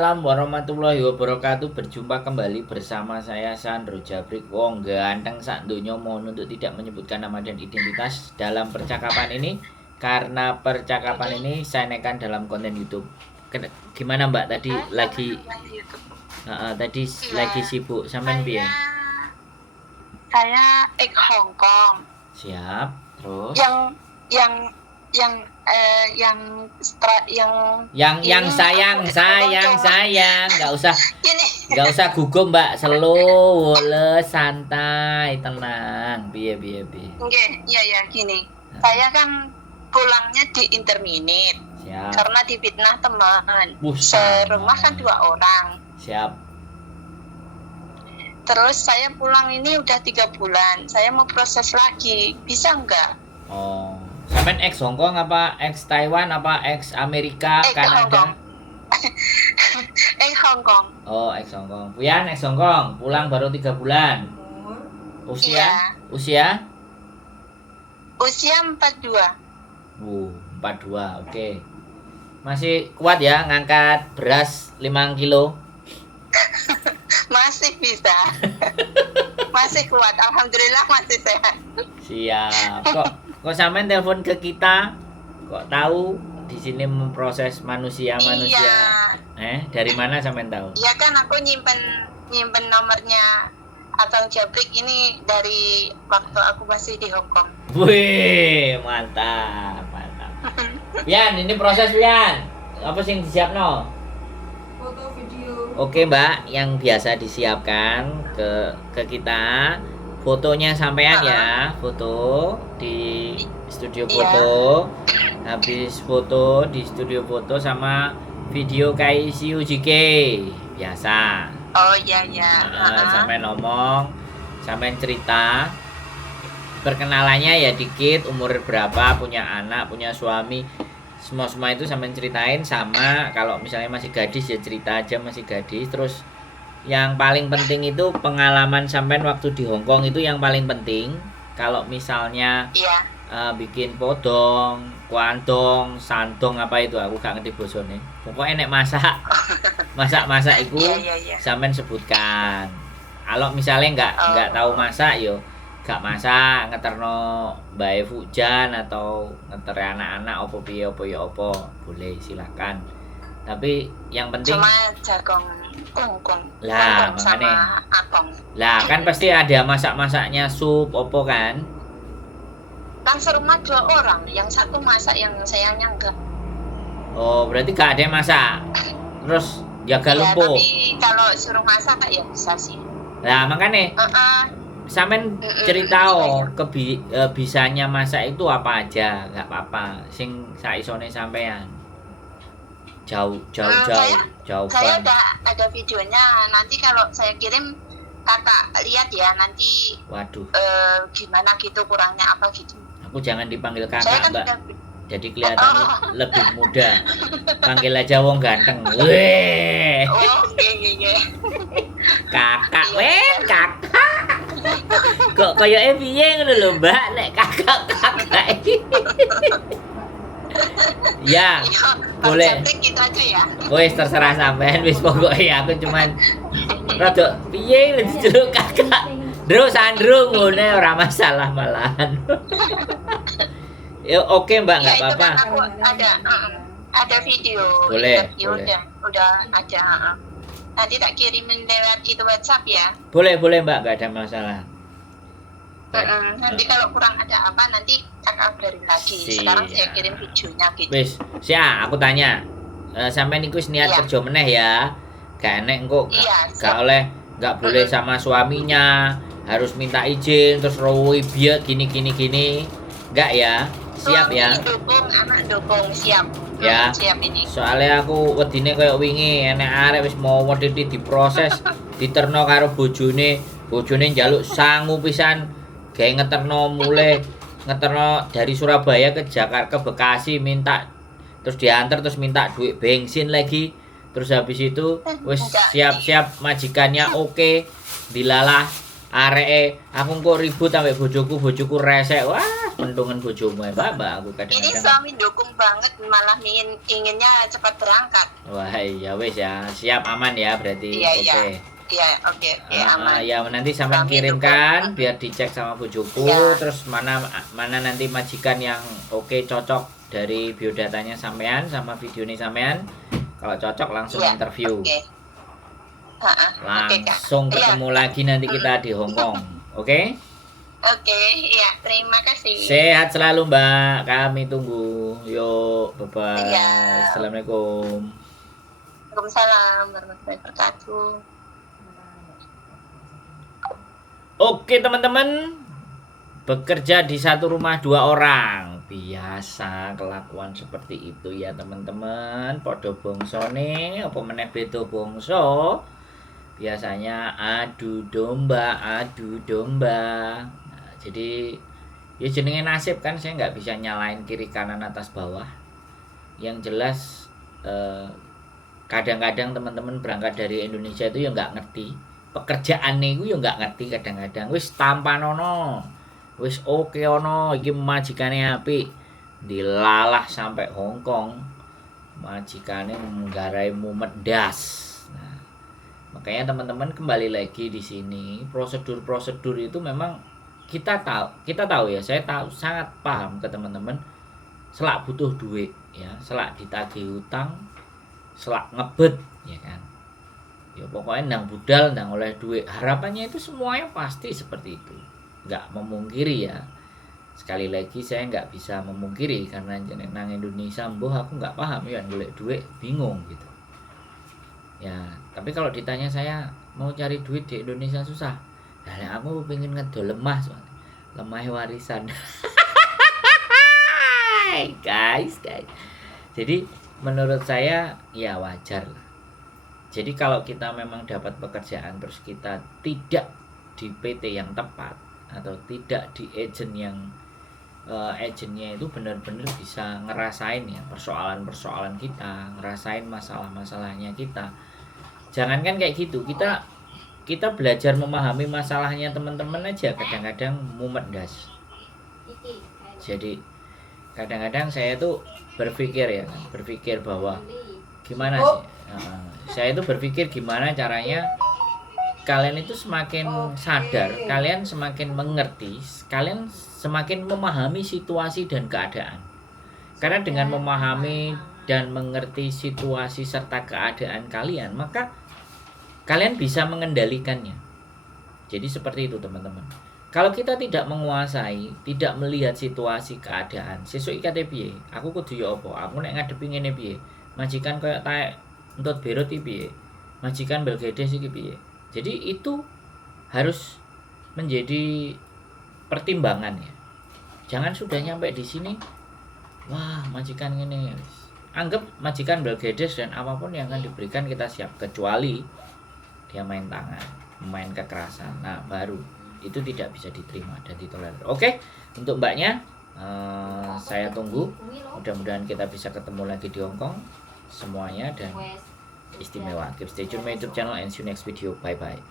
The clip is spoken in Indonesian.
Assalamualaikum warahmatullahi wabarakatuh. Berjumpa kembali bersama saya Sandro Jabrik. Wong ganteng sak donya mohon untuk tidak menyebutkan nama dan identitas dalam percakapan ini karena percakapan ini saya nekan dalam konten YouTube. Gimana Mbak tadi lagi tadi lagi sibuk sampean piye? Saya Hong Kong. Siap. Terus Yang yang sayang nggak usah gugup Mbak, slow wole santai tenang piye. Oke, ya gini. Saya kan pulangnya di interminit. Siap. Karena difitnah teman. Sama. Serumah kan 2 orang. Siap. Terus saya pulang ini udah 3 bulan. Saya mau proses lagi. Bisa nggak? Oh, sampean ex Hong Kong apa ex Taiwan apa ex Amerika, Kanada? Hong Kong. Oh, ex Hong Kong. Puyan ex Hong Kong, pulang baru 3 bulan. Usia? Iya. Usia 42. 42. Oke. Masih kuat ya ngangkat beras 5 kilo? Masih bisa. Masih kuat. Alhamdulillah masih sehat. Siap. Kok sampean telepon ke kita? Kok tahu di sini memproses manusia? Iya. Dari mana sampean tahu? Iya kan aku nyimpen nomornya Abang Jabrik ini dari waktu aku masih di Hong Kong. Wih, mantap. Pian, ini proses Pian. Apa sih yang disiapno? Foto video. Oke Mbak, yang biasa disiapkan ke kita fotonya sampean ya, foto di studio foto. Habis foto di studio foto sama video KICU JK biasa. Oh iya. Sampai ngomong, sampai cerita perkenalannya ya dikit, umur berapa, punya anak, punya suami, semua itu sampai ceritain. Sama kalau misalnya masih gadis ya cerita aja masih gadis. Terus yang paling penting itu pengalaman sampean waktu di Hong Kong itu yang paling penting. Kalau misalnya bikin podong, kuandong, sandong apa itu aku gak ngerti bosone. Pokoknya enek masak itu sampean sebutkan. Kalau misalnya nggak tahu masak yo gak masak, ngeterno Mbak Fujan atau ngeter anak-anak opo piye opo boleh silakan. Tapi yang penting cuma jagung kungkung lah sama apong. Lah kan pasti ada masak-masaknya sup opo kan? Kan serumah 2 orang, yang satu masak, yang saya enggak. Oh, berarti gak ada yang masak. Terus jaga lumpuh. Tapi kalau suruh masak ya bisa sih. Lah makanya sampean cerita bisanya masak itu apa aja, nggak apa-apa. Sing saisone sampean. Jauh. Saya ada videonya. Nanti kalau saya kirim kakak lihat ya nanti. Waduh. Gimana gitu kurangnya apa gitu. Aku jangan dipanggil kakak kan Mbak. Jadi kelihatan lebih muda. Panggil aja wong ganteng. Weh. Oh, iya. Kakak, kakak. Kok kaya piye ngono lho Mbak, nek kakak. Ya, boleh. Gitu aja ya. Wes terserah sampean wis pokoknya aku cuman rada piye lho diceluk kakak. Sandro ngono ora masalah malahan. Ya oke Mbak, enggak apa-apa. Ada video. Boleh. Udah ada. Nanti tak kirimin lewat itu WhatsApp ya. Boleh Mbak, enggak ada masalah. Nanti kalau kurang ada apa nanti kakak kabarin lagi. Sekarang saya kirim videonya gitu. Wis, aku tanya. Sampai niku niat kerja meneh ya. Gak enek engko gak boleh sama suaminya, harus minta izin terus rowi biar gini. Enggak ya? Siap ya? Dukung, anak dukung, siap. Ya. Siap ini. Soalnya aku wedine kayak wingi enek arek wis mau wedhi diproses, diterno karo bojone njaluk sangu pisan gawe ngeterno dari Surabaya ke Jakarta ke Bekasi minta terus diantar terus minta duit bensin lagi. Terus habis itu wis siap-siap majikannya oke, dilalah Aku kok ribut sampai bojoku resek. Wah, pentungan bojomu ya, Mbak. Aku Ini kadang-kadang. suami dukung banget, malah inginnya cepat berangkat. Wah, ya wes ya. Siap aman ya berarti. Iya, Oke. iya. Iya, oke, aman. Ya nanti sampean Suami kirimkan dukung. biar dicek sama bojoku, Ya. terus mana nanti majikan yang oke cocok dari biodatanya sampean sama videonya sampean. Kalau cocok langsung Iya, interview. Oke. Oke, Kak. Langsung Iya. ketemu lagi nanti kita di Hong Kong. Oke? Oke, iya, terima kasih. Sehat selalu, Mbak. Kami tunggu. Yuk, bye-bye. Iya. Assalamualaikum. Waalaikumsalam warahmatullahi wabarakatuh. Oke, teman-teman. Bekerja di satu rumah 2 orang. Biasa kelakuan seperti itu ya, teman-teman. Podo bongsone apa meneh beda bongso. Biasanya adu domba. Nah, jadi ya jenenge nasib kan, saya nggak bisa nyalain kiri kanan atas bawah. Yang jelas kadang-kadang teman-teman berangkat dari Indonesia itu ya nggak ngerti pekerjaan itu ya nggak ngerti, kadang-kadang wis tampan ono, wis oke ono, iki majikane apik, dilalah sampai Hong Kong, majikane nggaraimu medas. Nah, makanya teman-teman kembali lagi di sini, prosedur itu memang kita tahu ya, saya tahu, sangat paham ke teman-teman. Selak butuh duit ya, selak ditagih utang, selak ngebet ya kan, ya pokoknya ndang budal, ndang oleh duit, harapannya itu semuanya pasti seperti itu, nggak memungkiri ya. Sekali lagi saya nggak bisa memungkiri karena nang Indonesia mbuh aku nggak paham ya, golek duit bingung gitu ya. Tapi kalau ditanya saya mau cari duit di Indonesia susah, nah aku pengen ngedol lemah, soalnya lemah warisan. guys. Jadi menurut saya ya wajar lah. Jadi kalau kita memang dapat pekerjaan terus kita tidak di PT yang tepat atau tidak di agent yang agentnya itu benar-benar bisa ngerasain ya persoalan-persoalan kita, ngerasain masalah-masalahnya kita. Jangankan kayak gitu, kita belajar memahami masalahnya teman-teman aja kadang-kadang mumet das. Jadi kadang-kadang saya tuh berpikir bahwa gimana sih, saya itu berpikir gimana caranya kalian itu semakin sadar, kalian semakin mengerti, kalian semakin memahami situasi dan keadaan. Karena dengan memahami dan mengerti situasi serta keadaan kalian, maka kalian bisa mengendalikannya. Jadi seperti itu teman-teman. Kalau kita tidak menguasai, tidak melihat situasi keadaan, sesuk ikate piye? Aku kudu yo apa? Aku nek ngadepi ngene piye? Majikan koyo taek entut berot iki piye? Majikan belgedes iki piye? Jadi itu harus menjadi pertimbangan ya. Jangan sudah nyampe di sini, wah majikan ngene. Anggap majikan belgedes dan apapun yang akan diberikan kita siap, kecuali dia main tangan, main kekerasan. Nah, baru itu tidak bisa diterima dan ditolerir. Oke, untuk mbaknya saya tunggu. Mudah-mudahan kita bisa ketemu lagi di Hong Kong semuanya dan istimewa. Keep stay tune my YouTube channel and see you next video. Bye bye.